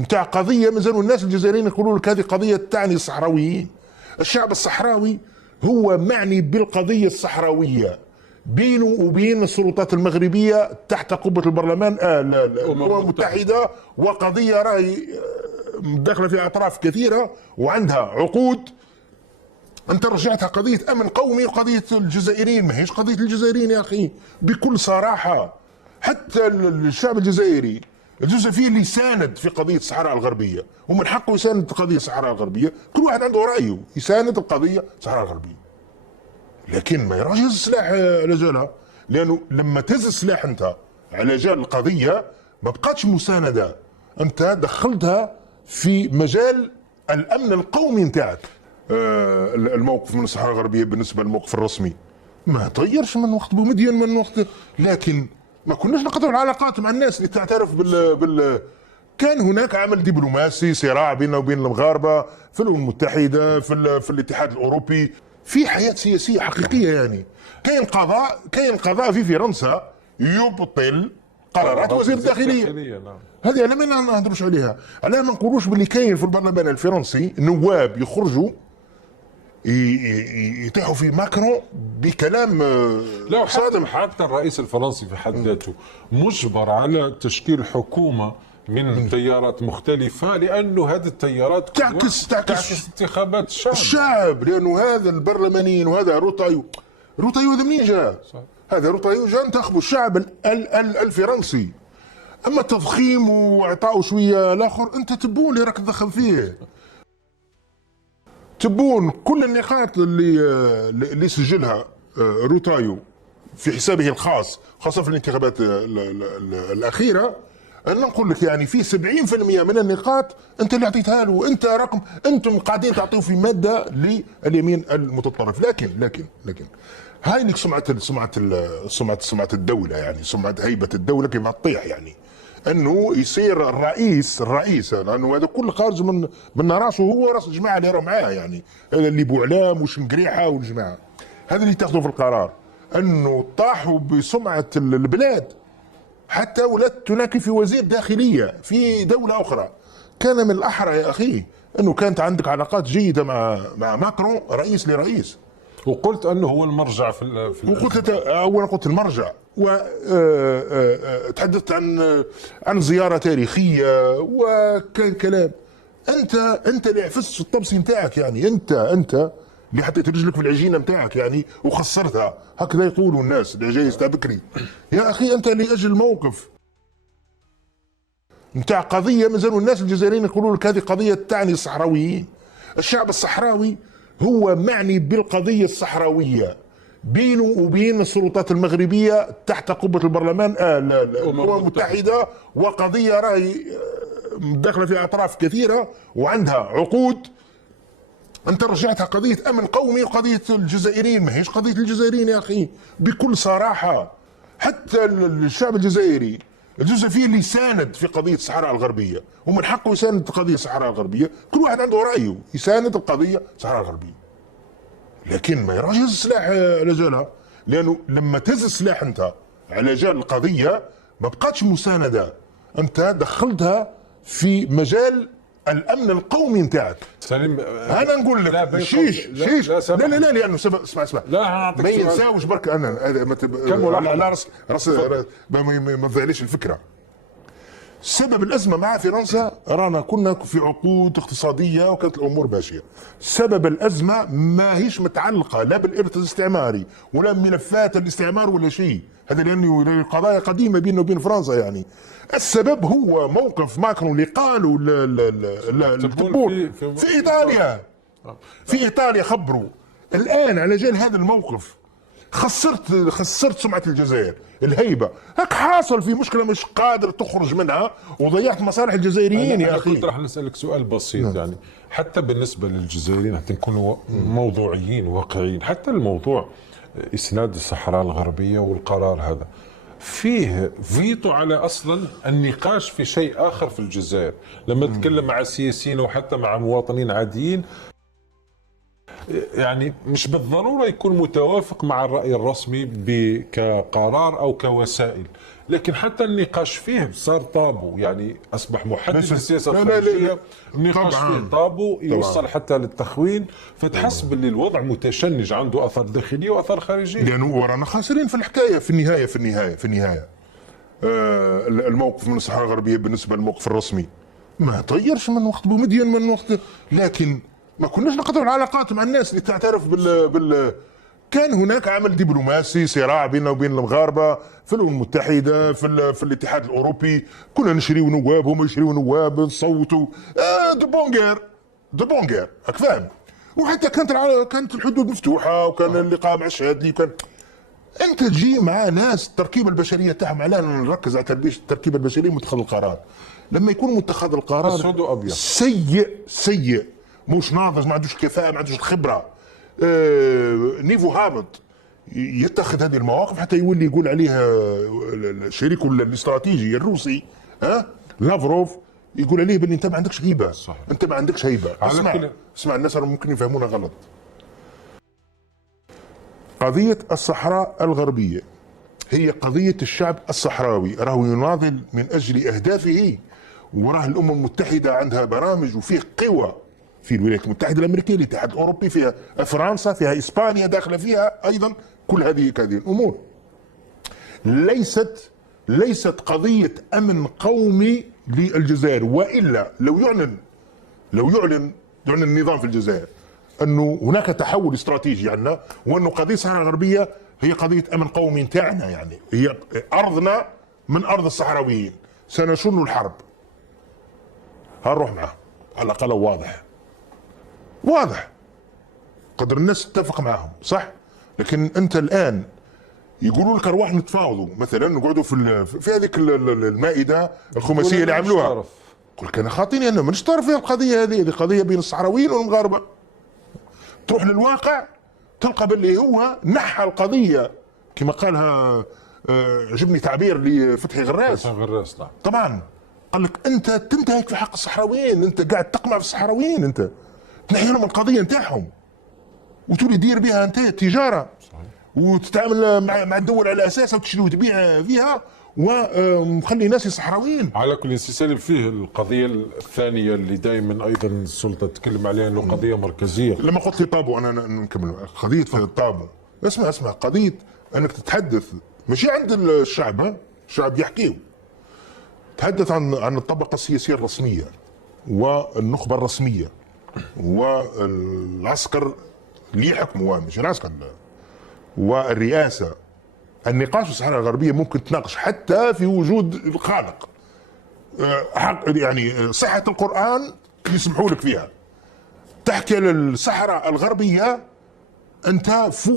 نتاع قضيه مازالوا الناس الجزائريين يقولوا لك هذه قضيه تعني الصحراويين. الشعب الصحراوي هو معني بالقضيه الصحراويه بينه وبين السلطات المغربيه تحت قبه البرلمان الامم المتحده، وقضيه راهي داخله في اطراف كثيره وعندها عقود. انت رجعتها قضيه امن قومي وقضيه الجزائريين، ما هيش قضيه الجزائريين يا اخي بكل صراحه. حتى الشعب الجزائري الجزء فيه اللي يساند في قضيه الصحراء الغربيه، ومن حقه يساند قضيه الصحراء الغربيه، كل واحد عنده رايه يساند القضيه الصحراء الغربيه، لكن ما يراش يهز السلاح على جالها. لانه لما تهز السلاح انت على جال القضيه ما بقاتش مسانده، انت دخلتها في مجال الامن القومي نتاعك. الموقف من الصحراء الغربيه بالنسبه للموقف الرسمي ما تغيرش من وقت بومدين من وقت، لكن ما كناش نقطعوا العلاقات مع الناس اللي تعترف كان هناك عمل دبلوماسي، صراع بيننا وبين المغاربه في الامم المتحده في الاتحاد الاوروبي، في حياه سياسيه حقيقيه يعني. كاين قضاء في فرنسا يبطل قرارات وزير الداخليه. نعم. هذه على ما نهضروش عليها، على ما نقولوش باللي كاين في البرلمان الفرنسي نواب يخرجوا يطيحوا في ماكرون بكلام لا، صادم. حتى الرئيس الفرنسي في حد ذاته مجبر على تشكيل حكومة من تيارات مختلفة، لأنه هذه التيارات تعكس انتخابات الشعب. لأنه هذا البرلمانيين وهذا روتايو هذا منين جاء؟ هذا روتايو جاء انتخبوا الشعب الفرنسي. أما تضخيم وإعطاء شوية الآخر، أنت تبون اللي راك تدخل فيه، تبون كل النقاط اللي سجلها روتايو في حسابه الخاص، خاصة في الانتخابات الأخيرة. أنا نقول لك يعني في 70% من النقاط أنت اللي أعطيتها له، أنتم قاعدين تعطيوا في مادة لليمين المتطرف. لكن هاي لك سمعة الدولة، يعني سمعة هيبة الدولة كما تطيح، يعني انه يصير الرئيس لانه هذا كل خارج من راسه، هو راس الجماعه اللي راه معاه، يعني هذا اللي بوعلام وشنقريحه والجماعه هذا اللي يتخذوا في القرار، انه طاحوا بسمعه البلاد حتى ولات تناكي في وزير داخليه في دوله اخرى. كان من الاحرى يا اخي انه كانت عندك علاقات جيده مع ماكرون رئيس لرئيس، وقلت انه هو المرجع قلت المرجع، وتحدثت عن زياره تاريخيه وكان كلام. انت اللي عفست الطبسي نتاعك، يعني انت اللي حطيت رجلك في العجينه نتاعك يعني وخسرتها، هكذا يقولوا الناس اللي جاي بكري. يا اخي انت لاجل موقف نتاع قضيه مازالوا الناس الجزائريين يقولوا لك هذه قضيه تعني الصحراويين. الشعب الصحراوي هو معني بالقضيه الصحراويه بينه وبين السلطات المغربيه تحت قبه البرلمان الامم المتحده، وقضيه راهي داخله في اطراف كثيره وعندها عقود. انت رجعتها قضيه امن قومي وقضيه الجزائريين، ما هيش قضيه الجزائريين يا اخي بكل صراحه. حتى الشعب الجزائري الجزء فيه اللي يساند في قضيه الصحراء الغربيه، ومن حقه يساند قضيه الصحراء الغربيه، كل واحد عنده رايه يساند القضيه الصحراء الغربيه، لكن ما يراش يهز السلاح على جالها. لانه لما تهز السلاح انت على جال القضيه ما بقاتش مسانده، انت دخلتها في مجال الامن القومي نتاعك. سليم، انا نقول لك شيش لا لانه اسمع لا ما ينساوش برك انا على راس ما تضيعليش الفكره. سبب الازمه مع فرنسا رانا كنا في عقود اقتصاديه وكانت الامور ماشيه. سبب الازمه ما هيش متعلقه لا بالارث الاستعماري ولا بملفات الاستعمار ولا شيء، هذا لانه قضايا قديمه بيننا وبين فرنسا. يعني السبب هو موقف ماكرون اللي قالوا في ايطاليا. في ايطاليا خبروا الان على جال هذا الموقف خسرت سمعه الجزائر، الهيبه. هاك حاصل في مشكله مش قادر تخرج منها وضيعت مصالح الجزائريين يا اخي. كنت راح نسالك سؤال بسيط يعني حتى بالنسبه للجزائريين حتى نكونوا موضوعيين واقعيين، حتى الموضوع اسناد الصحراء الغربيه والقرار هذا فيه فيتو على اصلا النقاش في شيء اخر في الجزائر. لما تتكلم مع السياسيين وحتى مع مواطنين عاديين يعني مش بالضروره يكون متوافق مع الراي الرسمي كقرار او كوسائل، لكن حتى النقاش فيه صار طابو، يعني اصبح محدد السياسه الخارجيه، النقاش فيه طابو يوصل حتى للتخوين، فتحس باللي الوضع متشنج، عنده اثر داخلي واثر خارجي. لانه ورانا خاسرين في الحكايه في النهايه الموقف من الصحراء الغربيه بالنسبه للموقف الرسمي ما تغيرش من وقت بومدين من وقت، لكن ما كناش نقطع العلاقات مع الناس اللي تعترف كان هناك عمل دبلوماسي، صراع بيننا وبين المغاربه في الامم المتحده، في الاتحاد الاوروبي، كنا نشريوا نواب، هم يشريوا نواب، نصوتوا دو بونغير راك فاهم. وحتى كانت الحدود مفتوحه، وكان اللقاء مع الشهادلي، وكان انت تجي مع ناس التركيبه البشريه تاعهم، على نركز على التركيبه البشريه متخذ القرار. لما يكون متخذ القرار اسود وابيض سيء مش ناضج، ما عندوش الكفاءه، ما عندوش الخبره، نيفو هابط، يتخذ هذه المواقف حتى يولي يقول عليها شريكه الاستراتيجي الروسي لافروف يقول عليه بان انت ما عندكش هيبه. صحيح. انت ما عندكش هيبه. اسمع الناس ممكن يفهمونا غلط. قضيه الصحراء الغربيه هي قضيه الشعب الصحراوي، راهو يناضل من اجل اهدافه، وراه الامم المتحده عندها برامج وفيه قوى في الولايات المتحده الامريكيه، الاتحاد الاوروبي، فيها فرنسا، فيها اسبانيا داخله فيها ايضا، كل هذه الامور ليست قضيه امن قومي للجزائر، والا لو يعلن النظام في الجزائر انه هناك تحول استراتيجي عندنا، وانه قضيه الصحراء الغربيه هي قضيه امن قومي تاعنا، يعني هي ارضنا من ارض الصحراويين، سنشن الحرب، هنروح معه على الاقل. واضح قدر الناس تتفق معهم صح. لكن انت الان يقولوا لك ارواح نتفاوضوا، مثلا نقعدوا في هذيك المائده الخماسيه اللي عملوها، قل كان خاطيني انا مانيش طرف في القضيه هذه قضيه بين الصحراويين والمغاربه. تروح للواقع تلقى باللي هو نحى القضيه كما قالها عجبني تعبير لفتحي غراس. نعم. طبعا قال لك انت تنتهك في حق الصحراويين، انت قاعد تقمع في الصحراويين، انت تنحي لهم القضيه نتاعهم وتولي دير بها انت تجاره. صحيح. وتتعامل مع الدول على اساسها وتشري وتبيع فيها، ومخلي ناس صحراويين. على كل سالم فيه القضيه الثانيه اللي دائما ايضا السلطه تتكلم عليها، انه قضيه مركزيه. لما قلت لي طابو انا نكمل قضيه في الطابو. اسمع قضيه انك تتحدث ماشي عند الشعب، الشعب يحكيه، تحدث عن الطبقه السياسيه الرسميه والنخبه الرسميه والعسكر اللي يحكموا، مش العسكر، والرئاسه. النقاش في الصحراء الغربيه ممكن تناقش حتى في وجود الخالق، يعني صحه القران يسمحوا لك فيها، تحكي للصحراء الغربيه انت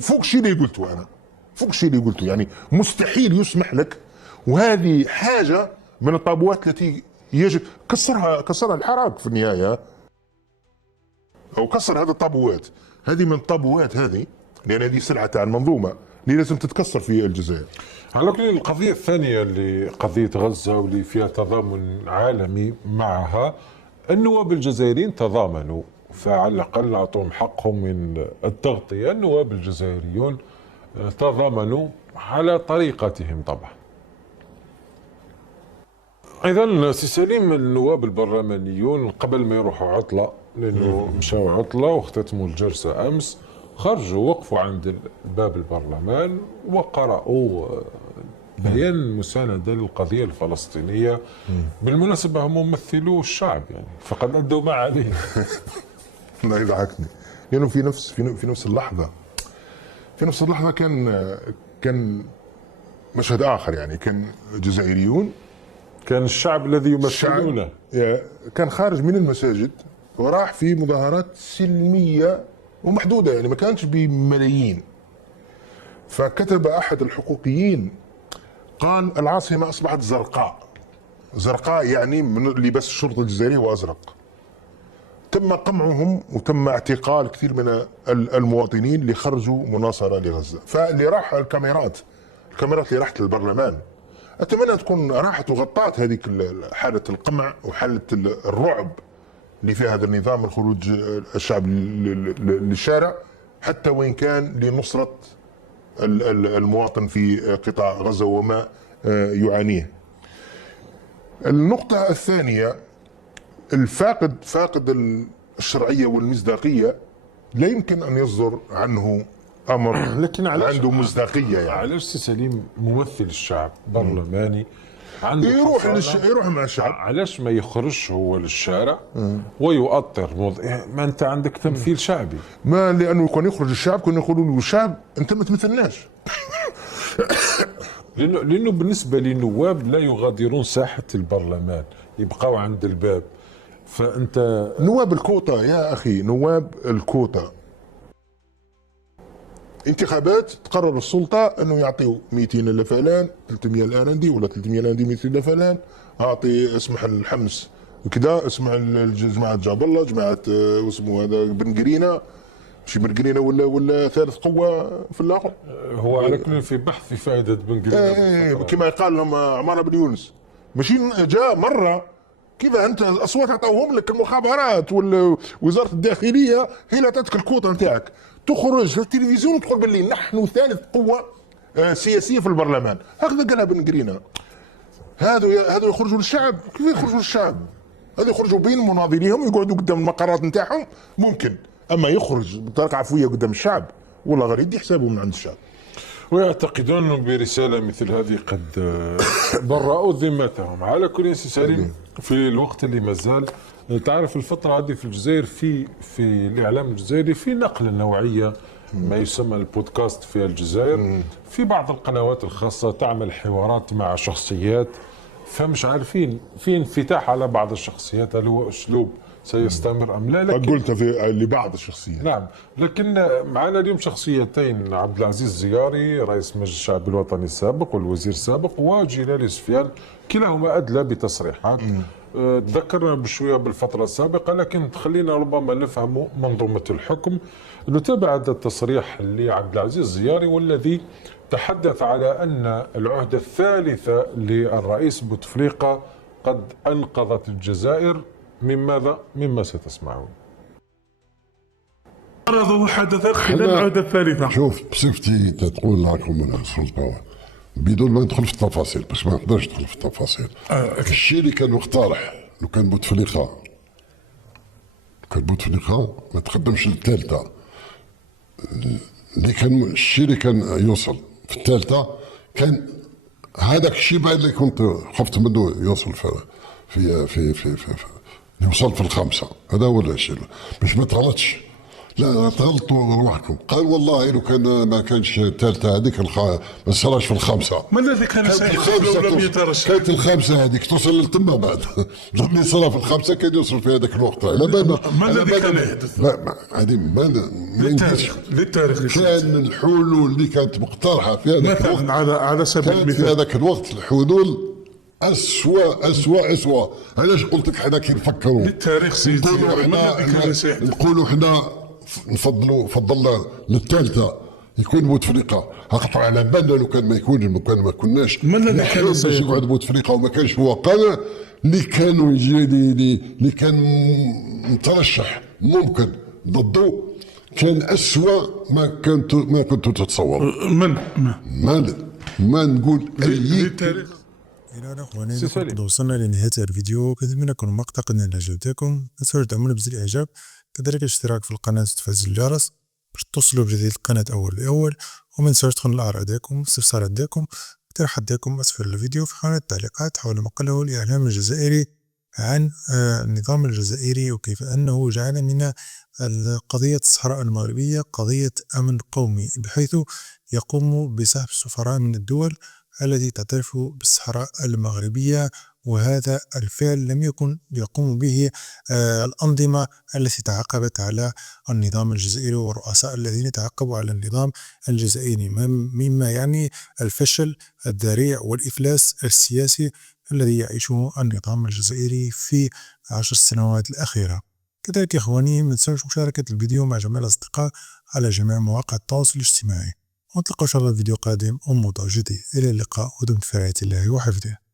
فوق الشيء اللي قلته، انا فوق الشيء اللي قلته، يعني مستحيل يسمح لك. وهذه حاجه من الطابوات التي يجب كسرها الحراك في النهايه، او كسر هذه الطابوات. هذه من الطابوات هذه، لان هذه سلعه تاع المنظومه اللي لازم تتكسر في الجزائر. على كل القضيه الثانيه اللي قضيه غزه واللي فيها تضامن عالمي معها، النواب الجزائريين تضامنوا، فعلى الاقل اعطوهم حقهم من التغطيه. النواب الجزائريون تضامنوا على طريقتهم طبعا. ايضا سي سليم، النواب البرلمانيون قبل ما يروحوا عطله، لانه مشاو عطله واختتموا الجلسه امس، خرجوا وقفوا عند باب البرلمان وقرأوا بيان مساندة للقضية الفلسطينية. بالمناسبة هم ممثلو الشعب، يعني فقد أدوا ما عليه. لا يضحكني، لأنه في نفس اللحظة كان مشهد آخر، يعني كان جزائريون، كان الشعب الذي يمثلونه كان خارج من المساجد وراح في مظاهرات سلمية ومحدودة، يعني ما كانتش بملايين. فكتب أحد الحقوقيين قال العاصمة أصبحت زرقاء، يعني من لباس الشرطة الجزائرية وأزرق. تم قمعهم وتم اعتقال كثير من المواطنين اللي خرجوا مناصرة لغزة. فاللي راح الكاميرات اللي راحت للبرلمان، أتمنى تكون راحت وغطات هذيك حالة القمع وحالة الرعب اللي فيها هذا النظام، الخروج الشعب للشارع، حتى وإن كان لنصرة المواطن في قطاع غزة وما يعانيه. النقطة الثانية، فاقد الشرعية والمصداقية لا يمكن أن يصدر عنه أمر لكن عنده مصداقية. يعني علاش سي سليم ممثل الشعب برلماني عنده يروح مع الشعب، علاش ما يخرجش هو للشارع ويؤطر ما انت عندك تمثيل شعبي؟ ما لأنه كان يخرج الشعب كنا يقولوا له الشعب أنت ما تمثلناش. لأنه بالنسبة للنواب لا يغادرون ساحة البرلمان، يبقوا عند الباب. فأنت نواب الكوتا يا أخي، نواب الكوتا، انتخابات تقرر السلطة أنه يعطيوا 200 لفلان، 300 الآرندي ولا 300 الآرندي 200 لفلان، أعطي اسمح الحمس وكذا، اسمح جماعة جاب الله، جماعة واسمه هذا بن قرينة، شي بن قرينة ولا ثالث قوة في الآخر. هو على كل في بحث في فائدة بن قرينة كما يقال لهم عمارة بن يونس، ماشي جاء مرة كيف انت الاصوات عطاوهم لك المخابرات ووزاره الداخليه، هي اللي عطاتك الكوطه نتاعك تخرج في التلفزيون وتقول باللي نحن ثالث قوه سياسيه في البرلمان. هكذا قالها بن قرينه. هذو يخرجوا للشعب؟ كيف يخرجوا للشعب؟ هذو يخرجوا بين مناظريهم يقعدوا قدام المقرات نتاعهم ممكن، اما يخرج بطريقه عفويه قدام الشعب والله غير يدي حسابه من عند الشعب. ويعتقدون برسالة مثل هذه قد برأوا ذمتهم. على كل سليم، في الوقت اللي مازال تعرف الفترة هذه في الجزائر في الإعلام الجزائري في نقلة نوعية، ما يسمى البودكاست في الجزائر. في بعض القنوات الخاصة تعمل حوارات مع شخصيات، فمش عارفين في انفتاح على بعض الشخصيات، هل هو أسلوب سيستمر أم لا؟ لكن قلت لبعض الشخصيات. نعم، لكن معنا اليوم شخصيتين، عبد العزيز الزياري رئيس مجلس الشعب الوطني السابق والوزير السابق، وجلال سفيان، كلاهما أدلى بتصريحات تذكرنا بشوية بالفترة السابقة، لكن خلينا ربما نفهم منظومة الحكم. نتابع هذا التصريح لعبد العزيز الزياري، والذي تحدث على أن العهدة الثالثة للرئيس بوتفليقة قد أنقذت الجزائر من ماذا؟ مما ستسمعون. عرضوا حدثت خلال العهدة الثالثة. شوف بصفتي تقول لكم من السلطة بدون ما ندخل في التفاصيل، باش ما نقدرش ندخل في التفاصيل. الشيء اللي كان مقترح لو كان بوتفليقة ما تقدمش للثالثة، اللي كان الشيء اللي كان يوصل في الثالثة كان هذاك الشيء بعد اللي كنت خفت منه يوصل في يوصل في الخمسة. هذا هو الشيء باش ما تغلطش. لا تغلطوا روحكم. قال والله لو كان ما كانش الثالثة هذيك ما صارش في الخمسة. ما الذي كان سيحصل لو لم يترشح؟ كانت الخمسة هذيك توصل للتمة بعد. لما صار في الخمسة كان يوصل في هذاك الوقت. ما الذي كان يحدث؟ لا هذه ما للتاريخ كان الحلول اللي كانت مقترحة في هذاك الوقت على سبيل المثال في هذاك الوقت الحلول أسوأ. علاش قلت لك حنا كي نفكروا للتاريخ سيدي نقولوا حنا فضلنا للثالثة يكون بوتفليقة. هقطع على بالنا لو كان ما كناش ما الذي كان يقعد بوتفليقة وما كانش هو قال اللي كانوا يجي اللي كان مترشح ممكن ضده كان أسوأ ما كنت تتصور. ما نقول للتاريخ. إلى أخواني قد وصلنا لنهاية الفيديو. كنتمنى يكون المقطع قد عجبتكم. لا تنسوا تدعمونا بزر الإعجاب، كذلك الاشتراك في القناة وتفعيل الجرس باش توصلوا بجديد القناة أول بأول. وما تنسوش تدخلوا الآراء ديالكم والاستفسارات ديالكم واقتراحات ديالكم أسفل الفيديو في خانة التعليقات حول ما قاله الإعلام الجزائري عن النظام الجزائري، وكيف أنه جعل من قضية الصحراء المغربية قضية أمن قومي، بحيث يقوم بسحب السفراء من الدول التي تعترف بالصحراء المغربية. وهذا الفعل لم يكن يقوم به الأنظمة التي تعاقبت على النظام الجزائري والرؤساء الذين تعاقبوا على النظام الجزائري، مما يعني الفشل الذريع والإفلاس السياسي الذي يعيشه النظام الجزائري في 10 سنوات الأخيرة. كذلك يا إخواني ما تنسوش مشاركة الفيديو مع جميع الأصدقاء على جميع مواقع التواصل الاجتماعي، ونتلقى إن شاء الله فيديو قادم وموضوع جديد. إلى اللقاء ودمتم في رعاية الله وحفظه.